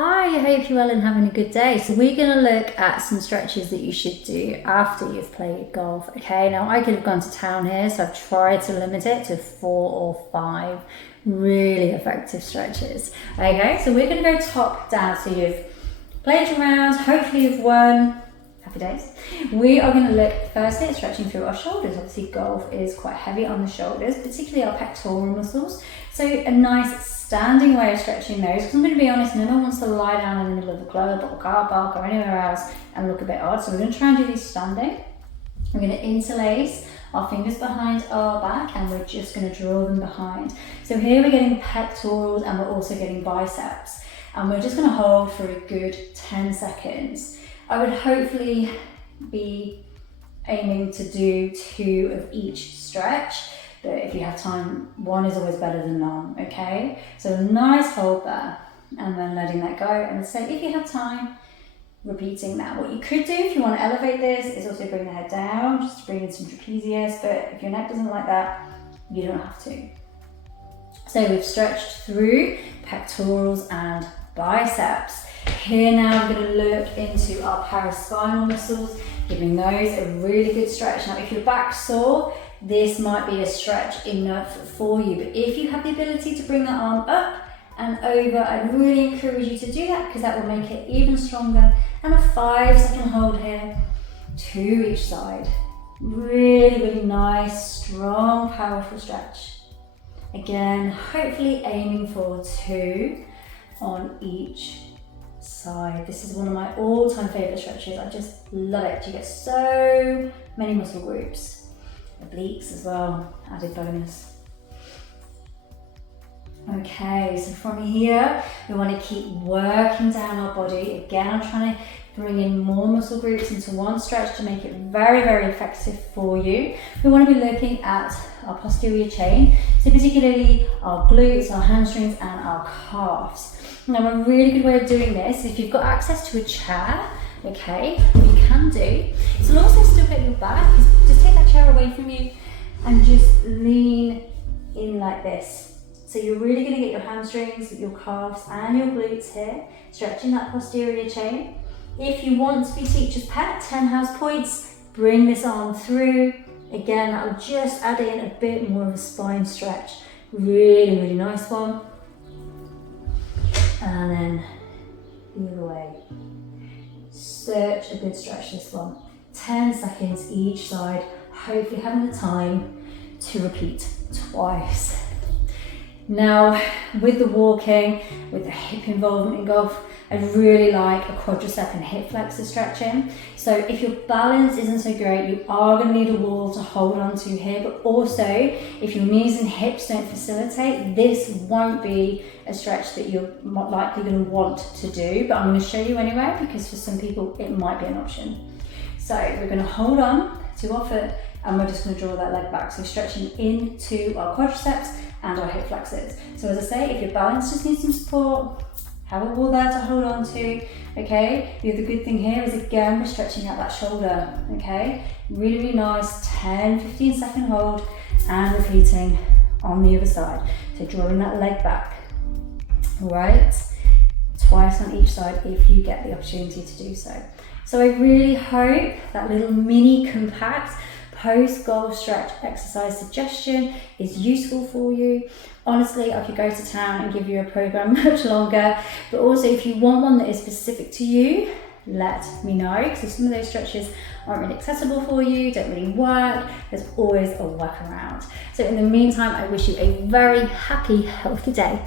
Hi, I hope you're well and having a good day. So we're going to look at some stretches that you should do after you've played golf. Okay, now I could have gone to town here, so I've tried to limit it to 4 or 5 really effective stretches. Okay, so we're going to go top down. So you've played your round, hopefully you've won. Happy days. We are going to look firstly at stretching through our shoulders. Obviously golf is quite heavy on the shoulders, particularly our pectoral muscles. So a nice standing way of stretching those, because I'm going to be honest, no one wants to lie down in the middle of the club or car park or anywhere else and look a bit odd. So we're going to try and do these standing. We're going to interlace our fingers behind our back and we're just going to draw them behind. So here we're getting pectorals and we're also getting biceps. And we're just going to hold for a good 10 seconds. I would hopefully be aiming to do 2 of each stretch, but if you have time, 1 is always better than none, okay? So a nice hold there, and then letting that go. And so if you have time, repeating that. What you could do if you want to elevate this is also bring the head down, just to bring in some trapezius, but if your neck doesn't like that, you don't have to. So we've stretched through pectorals and biceps. Here now we're going to look into our paraspinal muscles, giving those a really good stretch. Now if your back's sore, this might be a stretch enough for you, but if you have the ability to bring that arm up and over, I'd really encourage you to do that because that will make it even stronger. And a 5-second hold here, 2 each side. Really, really nice, strong, powerful stretch. Again, hopefully aiming for 2 on each side. This is one of my all-time favorite stretches. I just love it. You get so many muscle groups. Obliques as well, added bonus. Okay, so from here, we want to keep working down our body. Again, I'm trying to bring in more muscle groups into one stretch to make it very, very effective for you. We want to be looking at our posterior chain, so particularly our glutes, our hamstrings, and our calves. Now, a really good way of doing this, if you've got access to a chair, okay, what you can do is also still get your back, is just take that chair away from you and just lean in like this. So you're really going to get your hamstrings, your calves and your glutes here, stretching that posterior chain. If you want to be teacher's pet, 10 house points, bring this arm through. Again, that will just add in a bit more of a spine stretch. Really, really nice one. And then the other way. Such a good stretch, this one. 10 seconds each side, hopefully having the time to repeat twice. Now, with the walking, with the hip involvement in golf, I'd really like a quadricep and hip flexor stretching. So if your balance isn't so great, you are going to need a wall to hold on to here, but also if your knees and hips don't facilitate, this won't be a stretch that you're likely going to want to do, but I'm going to show you anyway, because for some people it might be an option. So we're going to hold on to our foot and we're just going to draw that leg back. So stretching into our quadriceps and our hip flexors. So as I say, if your balance just needs some support, have a wall there to hold on to, okay? The other good thing here is, again, we're stretching out that shoulder, okay? Really, really nice, 10, 15 second hold and repeating on the other side. So drawing that leg back, all right? Twice on each side if you get the opportunity to do so. So I really hope that little mini compact post-golf stretch exercise suggestion is useful for you. Honestly, I could go to town and give you a program much longer, but also if you want one that is specific to you, let me know, because if some of those stretches aren't really accessible for you, don't really work, there's always a workaround. So in the meantime, I wish you a very happy, healthy day.